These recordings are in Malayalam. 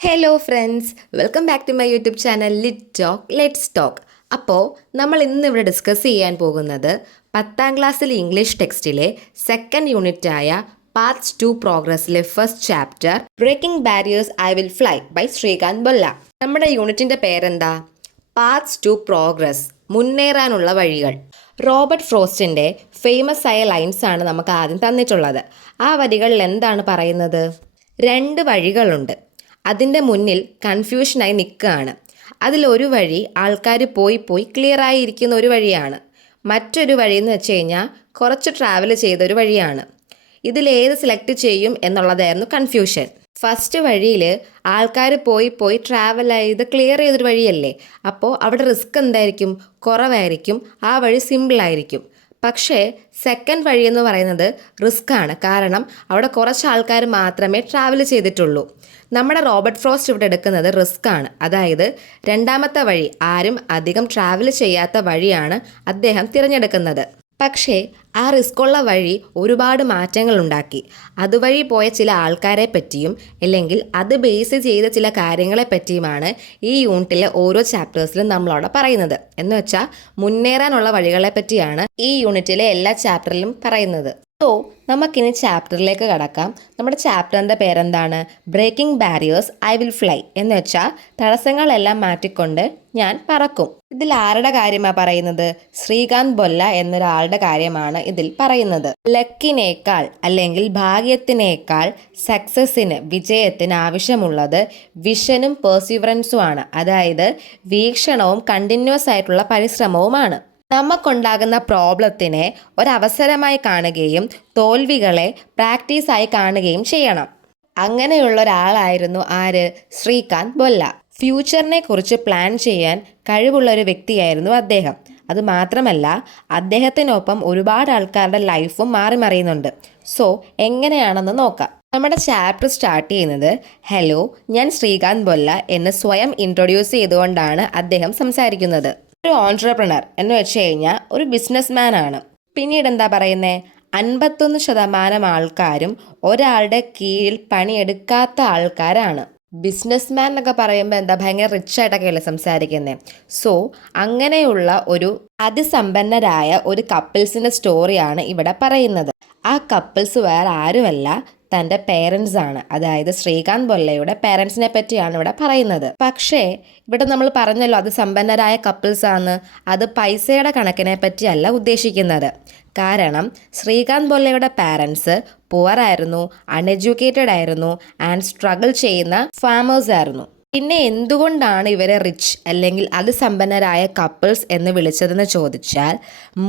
Hello friends, welcome back to my YouTube channel lit talk let's talk. അപ്പോൾ നമ്മൾ ഇന്ന് ഇവിടെ ഡിസ്കസ് ചെയ്യാൻ പോകുന്നത് 10ാം ക്ലാസ്സിലെ ഇംഗ്ലീഷ് ടെക്സ്റ്റിലെ സെക്കൻഡ് യൂണിറ്റായ പാർട്സ് 2 പ്രോഗ്രസ്സിലെ first chapter breaking barriers I will fly by Srikanth Bolla. നമ്മുടെ യൂണിറ്റിൻ്റെ പേരെന്താ? പാർട്സ് 2 പ്രോഗ്രസ്, മുന്നേറാനുള്ള വഴികൾ. റോബർട്ട് ഫ്രോസ്റ്റിൻ്റെ ഫേമസ് ആയ ലൈൻസ് ആണ് നമുക്ക് ആദ്യം തന്നിട്ടുള്ളത്. ആ വരികളിൽ എന്താണ് പറയുന്നത്? 2 വഴികളുണ്ട്, അതിൻ്റെ മുന്നിൽ കൺഫ്യൂഷനായി നിൽക്കുകയാണ്. അതിലൊരു വഴി ആൾക്കാർ പോയി ക്ലിയർ ആയിരിക്കുന്ന ഒരു വഴിയാണ്. മറ്റൊരു വഴി എന്ന് വെച്ച് കഴിഞ്ഞാൽ കുറച്ച് ട്രാവൽ ചെയ്തൊരു വഴിയാണ്. ഇതിലേത് സെലക്ട് ചെയ്യും എന്നുള്ളതായിരുന്നു കൺഫ്യൂഷൻ. ഫസ്റ്റ് വഴിയിൽ ആൾക്കാർ പോയി ട്രാവൽ ചെയ്ത് ക്ലിയർ ചെയ്തൊരു വഴിയല്ലേ, അപ്പോൾ അവിടെ റിസ്ക് എന്തായിരിക്കും? കുറവായിരിക്കും. ആ വഴി സിമ്പിളായിരിക്കും. പക്ഷേ സെക്കൻഡ് വഴി എന്ന് പറയുന്നത് റിസ്ക് ആണ്. കാരണം അവിടെ കുറച്ച് ആൾക്കാർ മാത്രമേ ട്രാവൽ ചെയ്തിട്ടുള്ളൂ. നമ്മുടെ റോബർട്ട് ഫ്രോസ്റ്റ് ഇവിടെ എടുക്കുന്നത് റിസ്ക് ആണ്. അതായത് രണ്ടാമത്തെ വഴി, ആരും അധികം ട്രാവൽ ചെയ്യാത്ത വഴിയാണ് അദ്ദേഹം തിരഞ്ഞെടുക്കുന്നത്. പക്ഷേ ആ റിസ്ക്കുള്ള വഴി ഒരുപാട് മാറ്റങ്ങൾ ഉണ്ടാക്കി. അതുവഴി പോയ ചില ആൾക്കാരെ പറ്റിയും അല്ലെങ്കിൽ അത് ബേസ് ചെയ്ത ചില കാര്യങ്ങളെ പറ്റിയുമാണ് ഈ യൂണിറ്റിലെ ഓരോ ചാപ്റ്റേഴ്സിലും നമ്മളവിടെ പറയുന്നത്. എന്ന് വെച്ചാൽ മുന്നേറാനുള്ള വഴികളെ പറ്റിയാണ് ഈ യൂണിറ്റിലെ എല്ലാ ചാപ്റ്ററിലും പറയുന്നത്. സോ നമുക്കിനി ചാപ്റ്ററിലേക്ക് കടക്കാം. നമ്മുടെ ചാപ്റ്ററിൻ്റെ പേരെന്താണ്? Breaking barriers I will fly. എന്ന് വെച്ചാൽ തടസ്സങ്ങളെല്ലാം മാറ്റിക്കൊണ്ട് ഞാൻ പറക്കും. ഇതിൽ ആരുടെ കാര്യമാണ് പറയുന്നത്? ശ്രീകാന്ത് ബൊല്ല എന്നൊരാളുടെ കാര്യമാണ് ഇതിൽ പറയുന്നത്. ലക്കിനേക്കാൾ അല്ലെങ്കിൽ ഭാഗ്യത്തിനേക്കാൾ സക്സസിന്, വിജയത്തിന് ആവശ്യമുള്ളത് വിഷനും പെർസിവറൻസും ആണ്. അതായത് വീക്ഷണവും കണ്ടിന്യൂസ് ആയിട്ടുള്ള പരിശ്രമവുമാണ്. നമുക്കുണ്ടാകുന്ന പ്രോബ്ലത്തിനെ ഒരവസരമായി കാണുകയും തോൽവികളെ പ്രാക്ടീസായി കാണുകയും ചെയ്യണം. അങ്ങനെയുള്ള ഒരാളായിരുന്നു ആര്? ശ്രീകാന്ത് ബൊല്ല. ഫ്യൂച്ചറിനെ കുറിച്ച് പ്ലാൻ ചെയ്യാൻ കഴിവുള്ള ഒരു വ്യക്തിയായിരുന്നു അദ്ദേഹം. അതുമാത്രമല്ല, അദ്ദേഹത്തിനൊപ്പം ഒരുപാട് ആൾക്കാരുടെ ലൈഫും മാറി മറിയുന്നുണ്ട്. സോ എങ്ങനെയാണെന്ന് നോക്കാം. നമ്മുടെ ചാപ്റ്റർ സ്റ്റാർട്ട് ചെയ്യുന്നത് ഹലോ, ഞാൻ ശ്രീകാന്ത് ബൊല്ല എന്ന് സ്വയം ഇൻട്രൊഡ്യൂസ് ചെയ്തുകൊണ്ടാണ് അദ്ദേഹം സംസാരിക്കുന്നത്. ഒരു ഓൺട്രപ്രണർ എന്ന് വെച്ച് കഴിഞ്ഞാൽ ഒരു ബിസിനസ്മാൻ ആണ്. പിന്നീട് എന്താ പറയുന്നത്? 51% ആൾക്കാരും ഒരാളുടെ കീഴിൽ പണിയെടുക്കാത്ത ആൾക്കാരാണ്. ബിസിനസ്മാൻ എന്നൊക്കെ പറയുമ്പോൾ എന്താ, ഭയങ്കര റിച്ച് ആയിട്ടൊക്കെയല്ലേ സംസാരിക്കുന്നത്. സോ അങ്ങനെയുള്ള ഒരു അതിസമ്പന്നരായ ഒരു കപ്പിൾസിൻ്റെ സ്റ്റോറിയാണ് ഇവിടെ പറയുന്നത്. ആ കപ്പിൾസ് വേറെ ആരുമല്ല, തൻ്റെ പേരൻസ് ആണ്. അതായത് ശ്രീകാന്ത് ബൊല്ലയുടെ പേരൻസിനെ പറ്റിയാണ് ഇവിടെ പറയുന്നത്. പക്ഷേ ഇവിടെ നമ്മൾ പറഞ്ഞല്ലോ അത് സമ്പന്നരായ കപ്പിൾസ് ആണ്. അത് പൈസയുടെ കണക്കിനെ പറ്റിയല്ല ഉദ്ദേശിക്കുന്നത്. കാരണം ശ്രീകാന്ത് ബൊല്ലയുടെ പാരൻസ് പുവർ ആയിരുന്നു, അൺഎഡ്യൂക്കേറ്റഡ് ആയിരുന്നു ആൻഡ് സ്ട്രഗിൾ ചെയ്യുന്ന ഫാമേഴ്സ് ആയിരുന്നു. പിന്നെ എന്തുകൊണ്ടാണ് ഇവരെ റിച്ച് അല്ലെങ്കിൽ അതിസമ്പന്നരായ കപ്പിൾസ് എന്ന് വിളിച്ചതെന്ന് ചോദിച്ചാൽ,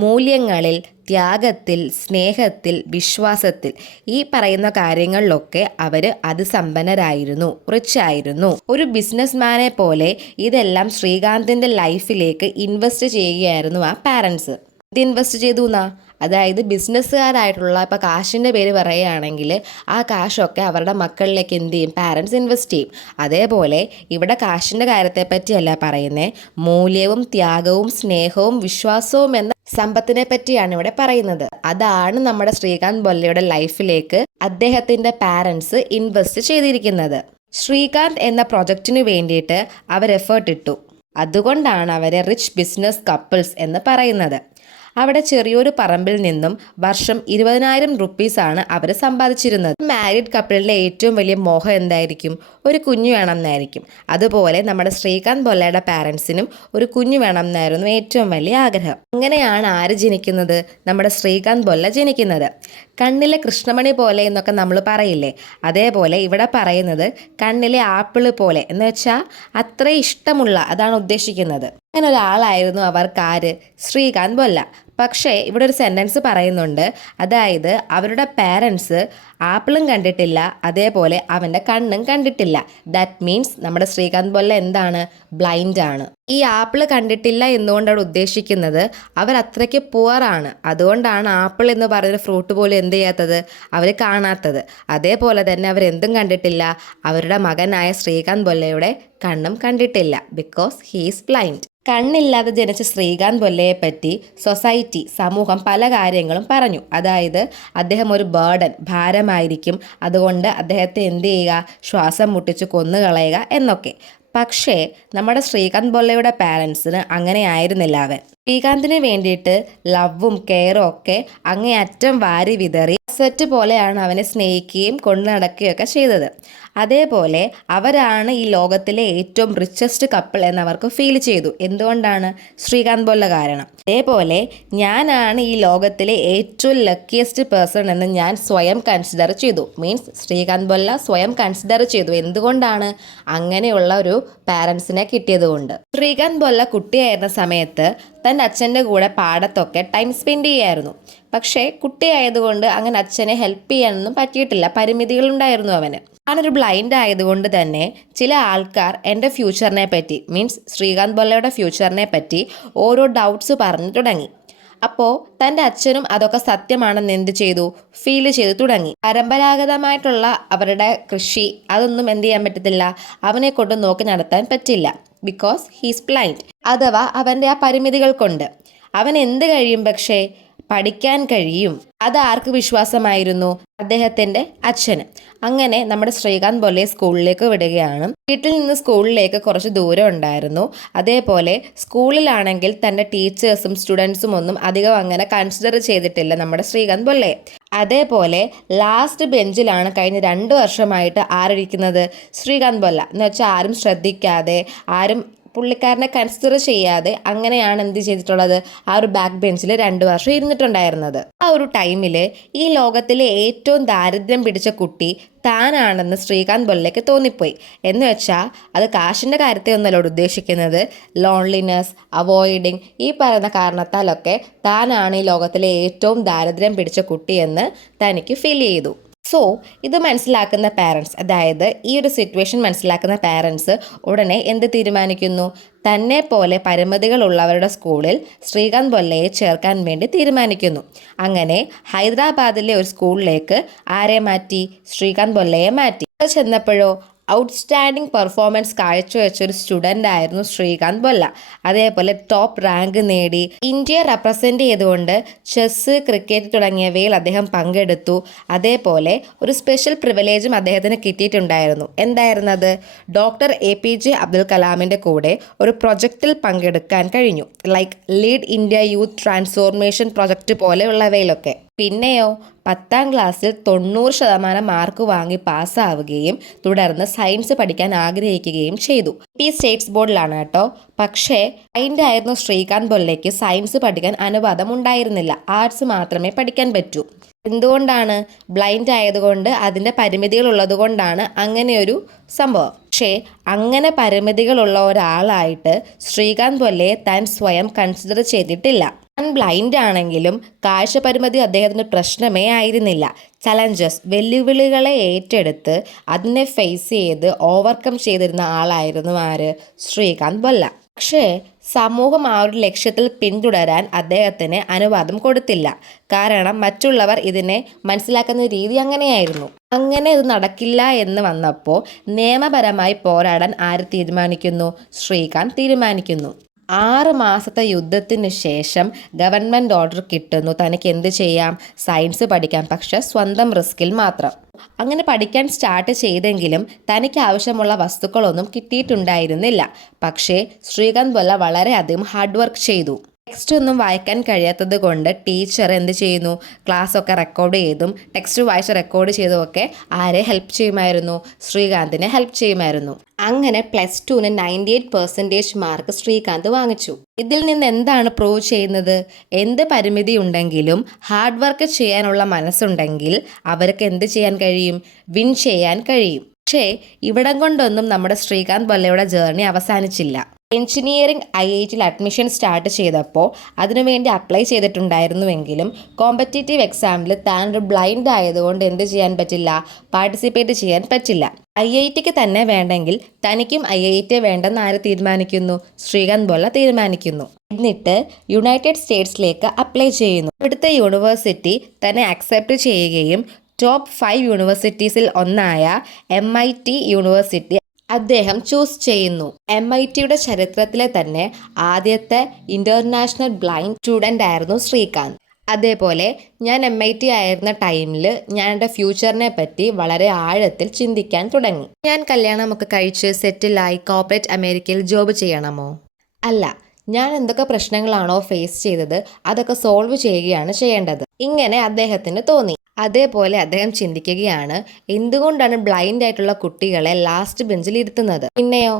മൂല്യങ്ങളിൽ, ത്യാഗത്തിൽ, സ്നേഹത്തിൽ, വിശ്വാസത്തിൽ, ഈ പറയുന്ന കാര്യങ്ങളിലൊക്കെ അവർ അതിസമ്പന്നരായിരുന്നു, റിച്ച് ആയിരുന്നു. ഒരു ബിസിനസ്മാനെ പോലെ ഇതെല്ലാം ശ്രീകാന്തിൻ്റെ ലൈഫിലേക്ക് ഇൻവെസ്റ്റ് ചെയ്യുകയായിരുന്നു ആ പാരൻസ്. ഇത് ഇൻവെസ്റ്റ് ചെയ്തു എന്നാ, അതായത് ബിസിനസ്സുകാരായിട്ടുള്ള ഇപ്പോൾ കാശിൻ്റെ പേര് പറയുകയാണെങ്കിൽ ആ കാശൊക്കെ അവരുടെ മക്കളിലേക്ക് എന്ത് ചെയ്യും? പാരൻസ് ഇൻവെസ്റ്റ് ചെയ്യും. അതേപോലെ ഇവിടെ കാശിൻ്റെ കാര്യത്തെ പറ്റിയല്ല പറയുന്നത്, മൂല്യവും ത്യാഗവും സ്നേഹവും വിശ്വാസവും എന്ന സമ്പത്തിനെ പറ്റിയാണ് ഇവിടെ പറയുന്നത്. അതാണ് നമ്മുടെ ശ്രീകാന്ത് ബൊല്ലയുടെ ലൈഫിലേക്ക് അദ്ദേഹത്തിൻ്റെ പാരൻസ് ഇൻവെസ്റ്റ് ചെയ്തിരിക്കുന്നത്. ശ്രീകാന്ത് എന്ന പ്രൊജക്റ്റിന് വേണ്ടിയിട്ട് അവർ എഫേർട്ട് ഇട്ടു. അതുകൊണ്ടാണ് അവരെ റിച്ച് ബിസിനസ് കപ്പിൾസ് എന്ന് പറയുന്നത്. അവിടെ ചെറിയൊരു പറമ്പിൽ നിന്നും വർഷം 20,000 റുപ്പീസാണ് അവർ സമ്പാദിച്ചിരുന്നത്. മാരീഡ് കപ്പിളിൻ്റെ ഏറ്റവും വലിയ മോഹം എന്തായിരിക്കും? ഒരു കുഞ്ഞു വേണമെന്നായിരിക്കും. അതുപോലെ നമ്മുടെ ശ്രീകാന്ത് ബൊല്ലയുടെ പാരൻസിനും ഒരു കുഞ്ഞു വേണമെന്നായിരുന്നു ഏറ്റവും വലിയ ആഗ്രഹം. അങ്ങനെയാണ് ആര് ജനിക്കുന്നത്? നമ്മുടെ ശ്രീകാന്ത് ബൊല്ല ജനിക്കുന്നത്. കണ്ണിലെ കൃഷ്ണമണി പോലെ എന്നൊക്കെ നമ്മൾ പറയില്ലേ, അതേപോലെ ഇവിടെ പറയുന്നത് കണ്ണിലെ ആപ്പിള് പോലെ എന്ന് വെച്ചാൽ അത്ര ഇഷ്ടമുള്ള, അതാണ് ഉദ്ദേശിക്കുന്നത്. അങ്ങനെ ഒരാളായിരുന്നു അവർക്കാര്? ശ്രീകാന്ത് ബൊല്ല. പക്ഷേ ഇവിടെ ഒരു സെൻറ്റൻസ് പറയുന്നുണ്ട്, അതായത് അവരുടെ പാരൻസ് ആപ്പിളും കണ്ടിട്ടില്ല, അതേപോലെ അവൻ്റെ കണ്ണും കണ്ടിട്ടില്ല. ദാറ്റ് മീൻസ് നമ്മുടെ ശ്രീകാന്ത് ബൊല്ല എന്താണ്? ബ്ലൈൻഡ് ആണ്. ഈ ആപ്പിൾ കണ്ടിട്ടില്ല എന്നുകൊണ്ടാണ് ഉദ്ദേശിക്കുന്നത് അവർ അത്രയ്ക്ക് പുവറാണ്. അതുകൊണ്ടാണ് ആപ്പിൾ എന്ന് പറയുന്ന ഫ്രൂട്ട് പോലും എന്ത് ചെയ്യാത്തത്? അവർ കാണാത്തത്. അതേപോലെ തന്നെ അവരെന്തും കണ്ടിട്ടില്ല, അവരുടെ മകനായ ശ്രീകാന്ത് ബൊല്ലയുടെ കണ്ണും കണ്ടിട്ടില്ല. Because he is blind. കണ്ണില്ലാതെ ജനിച്ച ശ്രീകാന്ത് ബൊല്ലയെ പറ്റി സൊസൈറ്റി, സമൂഹം പല കാര്യങ്ങളും പറഞ്ഞു. അതായത് അദ്ദേഹം ഒരു ബേർഡൻ, ഭാരമായിരിക്കും, അതുകൊണ്ട് അദ്ദേഹത്തെ എന്ത് ചെയ്യുക, ശ്വാസം മുട്ടിച്ച് കൊന്നുകളയുക എന്നൊക്കെ. പക്ഷേ നമ്മുടെ ശ്രീകാന്ത് ബൊല്ലയുടെ പാരൻസിന് അങ്ങനെ ആയിരുന്നില്ല. ശ്രീകാന്തിന് വേണ്ടിയിട്ട് ലവും കെയറും ഒക്കെ അങ്ങേയറ്റം വാരി വിതറി സെറ്റ് പോലെയാണ് അവനെ സ്നേഹിക്കുകയും കൊണ്ടു നടക്കുകയൊക്കെ ചെയ്തത്. അതേപോലെ അവരാണ് ഈ ലോകത്തിലെ ഏറ്റവും റിച്ചസ്റ്റ് കപ്പിൾ എന്നവർക്ക് ഫീൽ ചെയ്തു. എന്തുകൊണ്ടാണ്? ശ്രീകാന്ത് ബൊല്ല കാരണം. അതേപോലെ ഞാനാണ് ഈ ലോകത്തിലെ ഏറ്റവും ലക്കിയസ്റ്റ് പേഴ്സൺ എന്ന് ഞാൻ സ്വയം കൺസിഡർ ചെയ്തു. മീൻസ് ശ്രീകാന്ത് ബൊല്ല സ്വയം കൺസിഡർ ചെയ്തു. എന്തുകൊണ്ടാണ്? അങ്ങനെയുള്ള ഒരു പാരൻസിനെ കിട്ടിയതുകൊണ്ട്. ശ്രീകാന്ത് ബൊല്ല കുട്ടിയായിരുന്ന സമയത്ത് തൻ്റെ അച്ഛൻ്റെ കൂടെ പാടത്തൊക്കെ ടൈം സ്പെൻഡ് ചെയ്യായിരുന്നു. പക്ഷേ കുട്ടിയായതുകൊണ്ട് അങ്ങനെ അച്ഛനെ ഹെൽപ്പ് ചെയ്യാനൊന്നും പറ്റിയിട്ടില്ല. പരിമിതികളുണ്ടായിരുന്നു അവന്. ഞാനൊരു ബ്ലൈൻഡ് ആയതുകൊണ്ട് തന്നെ ചില ആൾക്കാർ എൻ്റെ ഫ്യൂച്ചറിനെ പറ്റി, മീൻസ് ശ്രീകാന്ത് ബൊല്ലയുടെ ഫ്യൂച്ചറിനെ പറ്റി ഓരോ ഡൗട്ട്സ് പറഞ്ഞു തുടങ്ങി. അപ്പോൾ തൻ്റെ അച്ഛനും അതൊക്കെ സത്യമാണെന്ന് എന്ത് ചെയ്തു, ഫീൽ ചെയ്ത് തുടങ്ങി. പരമ്പരാഗതമായിട്ടുള്ള അവരുടെ കൃഷി അതൊന്നും എന്ത് ചെയ്യാൻ പറ്റത്തില്ല, അവനെ കൊണ്ട് നോക്കി നടത്താൻ പറ്റില്ല. ബിക്കോസ് ഹീസ് ബ്ലൈൻഡ്, അഥവാ അവൻ്റെ ആ പരിമിതികൾ കൊണ്ട്. അവൻ എന്ത് കഴിയും? പക്ഷേ പഠിക്കാൻ കഴിയും. അത് ആർക്ക് വിശ്വാസമായിരുന്നു? അദ്ദേഹത്തിൻ്റെ അച്ഛന്. അങ്ങനെ നമ്മുടെ ശ്രീകാന്ത് ബൊല്ലയെ സ്കൂളിലേക്ക് വിടുകയാണ്. വീട്ടിൽ നിന്ന് സ്കൂളിലേക്ക് കുറച്ച് ദൂരം ഉണ്ടായിരുന്നു. അതേപോലെ സ്കൂളിലാണെങ്കിൽ തൻ്റെ ടീച്ചേഴ്സും സ്റ്റുഡൻസും ഒന്നും അധികം അങ്ങനെ കൺസിഡർ ചെയ്തിട്ടില്ല നമ്മുടെ ശ്രീകാന്ത് ബൊല്ലയെ. അതേപോലെ ലാസ്റ്റ് ബെഞ്ചിലാണ് കഴിഞ്ഞ 2 വർഷമായിട്ട് ആരിരിക്കുന്നത്? ശ്രീകാന്ത് ബൊല്ല. എന്ന് വെച്ചാൽ ആരും ശ്രദ്ധിക്കാതെ, ആരും പുള്ളിക്കാരനെ കൺസിഡർ ചെയ്യാതെ അങ്ങനെയാണ് എന്ത് ചെയ്തിട്ടുള്ളത്, ആ ഒരു ബാക്ക് ബെഞ്ചിൽ 2 വർഷം ഇരുന്നിട്ടുണ്ടായിരുന്നത്. ആ ഒരു ടൈമിൽ ഈ ലോകത്തിലെ ഏറ്റവും ദാരിദ്ര്യം പിടിച്ച കുട്ടി താനാണെന്ന് ശ്രീകാന്ത് ബൊല്ലയ്ക്ക് തോന്നിപ്പോയി. എന്ന് വെച്ചാൽ അത് കാശിൻ്റെ കാര്യത്തെ ഒന്നല്ല ഉദ്ദേശിക്കുന്നത്. ലോൺലിനെസ്, അവോയ്ഡിങ്, ഈ പറയുന്ന കാരണത്താലൊക്കെ താനാണ് ഈ ലോകത്തിലെ ഏറ്റവും ദാരിദ്ര്യം പിടിച്ച കുട്ടിയെന്ന് തനിക്ക് ഫീൽ ചെയ്തു. സോ ഇത് മനസ്സിലാക്കുന്ന പാരൻസ്, അതായത് ഈ ഒരു സിറ്റുവേഷൻ മനസ്സിലാക്കുന്ന പാരൻസ് ഉടനെ എന്ത് തീരുമാനിക്കുന്നു? തന്നെ പോലെ പരിമിതികളുള്ളവരുടെ സ്കൂളിൽ ശ്രീകാന്ത് ബൊല്ലയെ ചേർക്കാൻ വേണ്ടി തീരുമാനിക്കുന്നു. അങ്ങനെ ഹൈദരാബാദിലെ ഒരു സ്കൂളിലേക്ക് ആരെ മാറ്റി? ശ്രീകാന്ത് ബൊല്ലയെ മാറ്റി. ചെന്നപ്പോഴോ ഔട്ട്സ്റ്റാൻഡിംഗ് പെർഫോമൻസ് കാഴ്ചവെച്ചൊരു സ്റ്റുഡൻ്റ് ആയിരുന്നു ശ്രീകാന്ത് ബൊല്ല. അതേപോലെ ടോപ്പ് റാങ്ക് നേടി ഇന്ത്യയെ റെപ്രസെൻ്റ് ചെയ്തുകൊണ്ട് ചെസ്സ്, ക്രിക്കറ്റ് തുടങ്ങിയവയിൽ അദ്ദേഹം പങ്കെടുത്തു. അതേപോലെ ഒരു സ്പെഷ്യൽ പ്രിവിലേജും അദ്ദേഹത്തിന് കിട്ടിയിട്ടുണ്ടായിരുന്നു. എന്തായിരുന്നത്? ഡോക്ടർ APJ അബ്ദുൽ കലാമിൻ്റെ കൂടെ ഒരു പ്രൊജക്റ്റിൽ പങ്കെടുക്കാൻ കഴിഞ്ഞു. Like lead India youth transformation project പോലെയുള്ളവയിലൊക്കെ. പിന്നെയോ 10ാം ക്ലാസ്സിൽ 90% മാർക്ക് വാങ്ങി പാസ്സാവുകയും തുടർന്ന് സയൻസ് പഠിക്കാൻ ആഗ്രഹിക്കുകയും ചെയ്തു. സ്റ്റേറ്റ്സ് ബോർഡിലാണ് കേട്ടോ. പക്ഷേ അതിൻ്റെ ആയിരുന്നു ശ്രീകാന്ത് ബൊല്ലയ്ക്ക് സയൻസ് പഠിക്കാൻ അനുവാദം ഉണ്ടായിരുന്നില്ല. ആർട്സ് മാത്രമേ പഠിക്കാൻ പറ്റൂ. എന്തുകൊണ്ടാണ്? ബ്ലൈൻഡ് ആയതുകൊണ്ട്, അതിൻ്റെ പരിമിതികൾ ഉള്ളതുകൊണ്ടാണ് അങ്ങനെയൊരു സംഭവം. പക്ഷേ അങ്ങനെ പരിമിതികളുള്ള ഒരാളായിട്ട് ശ്രീകാന്ത് ബൊല്ലയെ താൻ സ്വയം കൺസിഡർ ചെയ്തിട്ടില്ല. താൻ ബ്ലൈൻഡ് ആണെങ്കിലും കാഴ്ചപരിമിതി അദ്ദേഹത്തിന് പ്രശ്നമേ ആയിരുന്നില്ല. ചലഞ്ചസ്, വെല്ലുവിളികളെ ഏറ്റെടുത്ത് അതിനെ ഫേസ് ചെയ്ത് ഓവർകം ചെയ്തിരുന്ന ആളായിരുന്നു ആര്? ശ്രീകാന്ത് ബൊല്ല. പക്ഷേ സമൂഹം ആ ഒരു ലക്ഷ്യത്തിൽ പിന്തുടരാൻ അദ്ദേഹത്തിന് അനുവാദം കൊടുത്തില്ല. കാരണം മറ്റുള്ളവർ ഇതിനെ മനസ്സിലാക്കുന്ന രീതി അങ്ങനെയായിരുന്നു. അങ്ങനെ ഇത് നടക്കില്ല എന്ന് വന്നപ്പോൾ നിയമപരമായി പോരാടാൻ ആര് തീരുമാനിക്കുന്നു? ശ്രീകാന്ത് തീരുമാനിക്കുന്നു. 6 മാസത്തെ യുദ്ധത്തിന് ശേഷം ഗവൺമെൻറ് ഓർഡർ കിട്ടുന്നു. തനിക്ക് എന്ത് ചെയ്യാം? സയൻസ് പഠിക്കാം, പക്ഷെ സ്വന്തം റിസ്കിൽ മാത്രം. അങ്ങനെ പഠിക്കാൻ സ്റ്റാർട്ട് ചെയ്തെങ്കിലും തനിക്ക് ആവശ്യമുള്ള വസ്തുക്കളൊന്നും കിട്ടിയിട്ടുണ്ടായിരുന്നില്ല. പക്ഷേ ശ്രീകാന്ത് ബൊല്ല വളരെയധികം ഹാർഡ് വർക്ക് ചെയ്തു. ടെക്സ്റ്റ് ഒന്നും വായിക്കാൻ കഴിയാത്തത് കൊണ്ട് ടീച്ചർ എന്ത് ചെയ്യുന്നു? ക്ലാസ്സൊക്കെ റെക്കോർഡ് ചെയ്തും ടെക്സ്റ്റ് വായിച്ച് റെക്കോർഡ് ചെയ്തുമൊക്കെ ആരെ ഹെൽപ്പ് ചെയ്യുമായിരുന്നു? ശ്രീകാന്തിനെ ഹെൽപ്പ് ചെയ്യുമായിരുന്നു. അങ്ങനെ +2-ന് 98% മാർക്ക് ശ്രീകാന്ത് വാങ്ങിച്ചു. ഇതിൽ നിന്ന് എന്താണ് പ്രൂവ് ചെയ്യുന്നത്? എന്ത് പരിമിതി ഉണ്ടെങ്കിലും ഹാർഡ് വർക്ക് ചെയ്യാനുള്ള മനസ്സുണ്ടെങ്കിൽ അവർക്ക് എന്ത് ചെയ്യാൻ കഴിയും? വിൻ ചെയ്യാൻ കഴിയും. പക്ഷേ ഇവിടം കൊണ്ടൊന്നും നമ്മുടെ ശ്രീകാന്ത് ബൊല്ലയുടെ ജേർണി അവസാനിച്ചില്ല. എഞ്ചിനീയറിംഗ് IITയിൽ അഡ്മിഷൻ സ്റ്റാർട്ട് ചെയ്തപ്പോൾ അതിനുവേണ്ടി അപ്ലൈ ചെയ്തിട്ടുണ്ടായിരുന്നുവെങ്കിലും കോമ്പറ്റേറ്റീവ് എക്സാമിൽ താൻ ഒരു ബ്ലൈൻഡ് ആയതുകൊണ്ട് എന്ത് ചെയ്യാൻ പറ്റില്ല? പാർട്ടിസിപ്പേറ്റ് ചെയ്യാൻ പറ്റില്ല. IITക്ക് തന്നെ വേണ്ടെങ്കിൽ തനിക്കും IIT വേണ്ടെന്ന് ആര് തീരുമാനിക്കുന്നു? ശ്രീകാന്ത് ബൊല്ല തീരുമാനിക്കുന്നു. എന്നിട്ട് യുണൈറ്റഡ് സ്റ്റേറ്റ്സിലേക്ക് അപ്ലൈ ചെയ്യുന്നു. ഇവിടുത്തെ യൂണിവേഴ്സിറ്റി തന്നെ അക്സെപ്റ്റ് ചെയ്യുകയും ടോപ്പ് 5 യൂണിവേഴ്സിറ്റീസിൽ ഒന്നായ MIT യൂണിവേഴ്സിറ്റി അദ്ദേഹം ചൂസ് ചെയ്യുന്നു. MITയുടെ ചരിത്രത്തിലെ തന്നെ ആദ്യത്തെ ഇന്റർനാഷണൽ ബ്ലൈൻഡ് സ്റ്റുഡൻ്റ് ആയിരുന്നു ശ്രീകാന്ത്. അതേപോലെ ഞാൻ MIT ആയിരുന്ന ടൈമിൽ ഞാൻ എൻ്റെ ഫ്യൂച്ചറിനെ പറ്റി വളരെ ആഴത്തിൽ ചിന്തിക്കാൻ തുടങ്ങി. ഞാൻ കല്യാണമൊക്കെ കഴിച്ച് സെറ്റിലായി കോർപ്പറേറ്റ് അമേരിക്കയിൽ ജോബ് ചെയ്യണമോ? അല്ല, ഞാൻ എന്തൊക്കെ പ്രശ്നങ്ങളാണോ ഫേസ് ചെയ്തത് അതൊക്കെ സോൾവ് ചെയ്യുകയാണ് ചെയ്യേണ്ടത്. ഇങ്ങനെ അദ്ദേഹത്തിന് തോന്നി. അതേപോലെ അദ്ദേഹം ചിന്തിക്കുകയാണ്, എന്തുകൊണ്ടാണ് ബ്ലൈൻഡ് ആയിട്ടുള്ള കുട്ടികളെ ലാസ്റ്റ് ബെഞ്ചിൽ ഇരുത്തുന്നത്? പിന്നെയോ,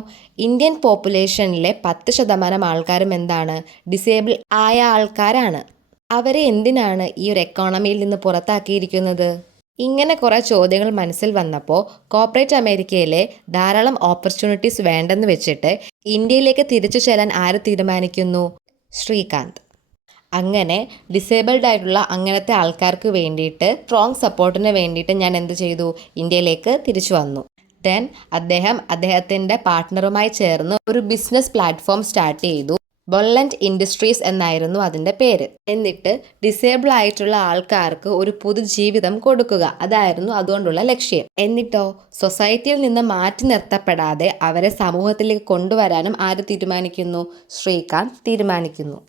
ഇന്ത്യൻ പോപ്പുലേഷനിലെ 10% ആൾക്കാരും എന്താണ്, ഡിസേബിൾ ആയ ആൾക്കാരാണ്. അവരെ എന്തിനാണ് ഈ ഒരു എക്കോണമിയിൽ നിന്ന് പുറത്താക്കിയിരിക്കുന്നത്? ഇങ്ങനെ കുറേ ചോദ്യങ്ങൾ മനസ്സിൽ വന്നപ്പോൾ കോർപ്പറേറ്റ് അമേരിക്കയിലെ ധാരാളം ഓപ്പർച്യൂണിറ്റീസ് വേണ്ടെന്ന് വെച്ചിട്ട് ഇന്ത്യയിലേക്ക് തിരിച്ചു ചെല്ലാൻ ആര് തീരുമാനിക്കുന്നു? ശ്രീകാന്ത്. അങ്ങനെ ഡിസേബിൾഡ് ആയിട്ടുള്ള അങ്ങനത്തെ ആൾക്കാർക്ക് വേണ്ടിയിട്ട് സ്ട്രോങ് സപ്പോർട്ടിന് വേണ്ടിയിട്ട് ഞാൻ എന്ത് ചെയ്തു? ഇന്ത്യയിലേക്ക് തിരിച്ചു വന്നു. ദെൻ അദ്ദേഹം അദ്ദേഹത്തിൻ്റെ പാർട്ട്ണറുമായി ചേർന്ന് ഒരു ബിസിനസ് പ്ലാറ്റ്ഫോം സ്റ്റാർട്ട് ചെയ്തു. ബൊല്ലൻറ്റ് ഇൻഡസ്ട്രീസ് എന്നായിരുന്നു അതിൻ്റെ പേര്. എന്നിട്ട് ഡിസേബിൾ ആയിട്ടുള്ള ആൾക്കാർക്ക് ഒരു പുതുജീവിതം കൊടുക്കുക, അതായിരുന്നു അതുകൊണ്ടുള്ള ലക്ഷ്യം. എന്നിട്ടോ, സൊസൈറ്റിയിൽ നിന്ന് മാറ്റി നിർത്തപ്പെടാതെ അവരെ സമൂഹത്തിലേക്ക് കൊണ്ടുവരാനും ആര് തീരുമാനിക്കുന്നു? ശ്രീകാന്ത് തീരുമാനിക്കുന്നു.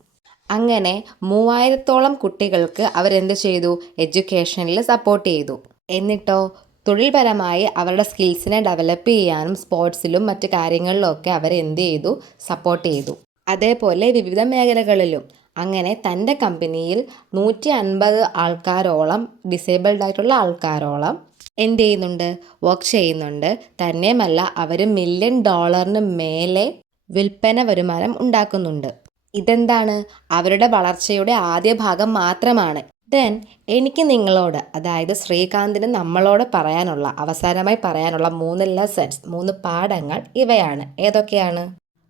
അങ്ങനെ 3000-ഓളം കുട്ടികൾക്ക് അവരെന്ത് ചെയ്തു? എഡ്യൂക്കേഷനിൽ സപ്പോർട്ട് ചെയ്തു. എന്നിട്ടോ, തൊഴിൽപരമായി അവരുടെ സ്കിൽസിനെ ഡെവലപ്പ് ചെയ്യാനും സ്പോർട്സിലും മറ്റു കാര്യങ്ങളിലൊക്കെ അവരെന്ത് ചെയ്തു? സപ്പോർട്ട് ചെയ്തു. അതേപോലെ വിവിധ മേഖലകളിലും. അങ്ങനെ തൻ്റെ കമ്പനിയിൽ 150 ആൾക്കാരോളം ഡിസേബിൾഡ് ആയിട്ടുള്ള ആൾക്കാരോളം എന്ത് ചെയ്യുന്നുണ്ട്? വർക്ക് ചെയ്യുന്നുണ്ട്. തന്നെയുമല്ല, അവർ $1 മില്യൺ മേലെ വിൽപ്പന വരുമാനം ഉണ്ടാക്കുന്നുണ്ട്. ഇതെന്താണ്? അവരുടെ വളർച്ചയുടെ ആദ്യ ഭാഗം മാത്രമാണ്. ദെൻ എനിക്ക് നിങ്ങളോട്, അതായത് ശ്രീകാന്തിന് നമ്മളോട് അവസാനമായി പറയാനുള്ള 3 ലെസൺസ്, 3 പാഠങ്ങൾ ഇവയാണ്. ഏതൊക്കെയാണ്?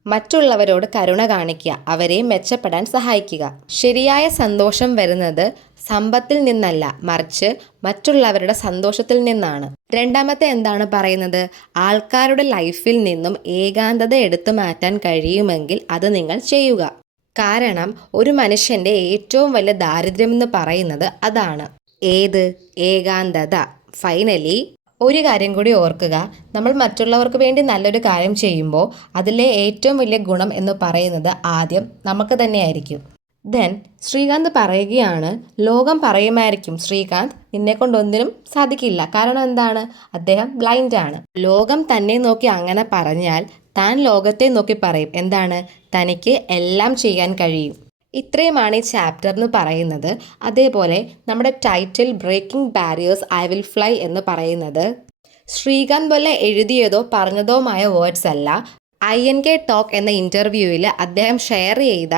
മറ്റുള്ളവരോട് കരുണ കാണിക്കുക, അവരെയും മെച്ചപ്പെടാൻ സഹായിക്കുക. ശരിയായ സന്തോഷം വരുന്നത് സമ്പത്തിൽ നിന്നല്ല, മറിച്ച് മറ്റുള്ളവരുടെ സന്തോഷത്തിൽ നിന്നാണ്. രണ്ടാമത്തെ എന്താണ് പറയുന്നത്? ആൾക്കാരുടെ ലൈഫിൽ നിന്നും ഏകാന്തത എടുത്തു മാറ്റാൻ കഴിയുമെങ്കിൽ അത് നിങ്ങൾ ചെയ്യുക. കാരണം ഒരു മനുഷ്യൻ്റെ ഏറ്റവും വലിയ ദാരിദ്ര്യം എന്ന് പറയുന്നത് അതാണ്. ഏത്? ഏകാന്തത. ഫൈനലി ഒരു കാര്യം കൂടി ഓർക്കുക, നമ്മൾ മറ്റുള്ളവർക്ക് വേണ്ടി നല്ലൊരു കാര്യം ചെയ്യുമ്പോൾ അതിലെ ഏറ്റവും വലിയ ഗുണം എന്ന് പറയുന്നത് ആദ്യം നമുക്ക് തന്നെയായിരിക്കും. ദെൻ ശ്രീകാന്ത് പറയുകയാണ്, ലോകം പറയുമായിരിക്കും ശ്രീകാന്ത് നിന്നെക്കൊണ്ടൊന്നിനും സാധിക്കില്ല. കാരണം എന്താണ്? അദ്ദേഹം ബ്ലൈൻഡ് ആണ്. ലോകം തന്നെ നോക്കി അങ്ങനെ പറഞ്ഞാൽ താൻ ലോകത്തെ നോക്കി പറയും എന്താണ്? തനിക്ക് എല്ലാം ചെയ്യാൻ കഴിയും. ഇത്രയുമാണ് ഈ ചാപ്റ്റർ എന്ന് പറയുന്നത്. അതേപോലെ നമ്മുടെ title breaking barriers I will fly എന്ന് പറയുന്നത് ശ്രീകാന്ത് പോലെ എഴുതിയതോ പറഞ്ഞതോമായ വേർഡ്സ് അല്ല. INK ടോക്ക് എന്ന ഇൻ്റർവ്യൂവിൽ അദ്ദേഹം ഷെയർ ചെയ്ത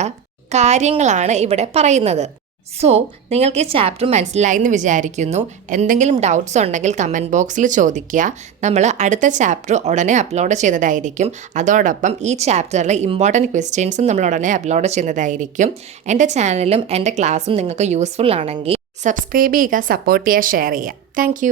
കാര്യങ്ങളാണ് ഇവിടെ പറയുന്നത്. സോ നിങ്ങൾക്ക് ഈ ചാപ്റ്റർ മനസ്സിലായി എന്ന് വിചാരിക്കുന്നു. എന്തെങ്കിലും ഡൗട്ട്സ് ഉണ്ടെങ്കിൽ കമൻറ്റ് ബോക്സിൽ ചോദിക്കുക. നമ്മൾ അടുത്ത ചാപ്റ്റർ ഉടനെ അപ്ലോഡ് ചെയ്യുന്നതായിരിക്കും. അതോടൊപ്പം ഈ ചാപ്റ്ററിലെ ഇമ്പോർട്ടൻറ്റ് ക്വസ്റ്റ്യൻസും നമ്മൾ ഉടനെ അപ്ലോഡ് ചെയ്യുന്നതായിരിക്കും. എൻ്റെ ചാനലും എൻ്റെ ക്ലാസ്സും നിങ്ങൾക്ക് യൂസ്ഫുൾ ആണെങ്കിൽ സബ്സ്ക്രൈബ് ചെയ്യുക, സപ്പോർട്ട് ചെയ്യുക, ഷെയർ ചെയ്യുക. താങ്ക്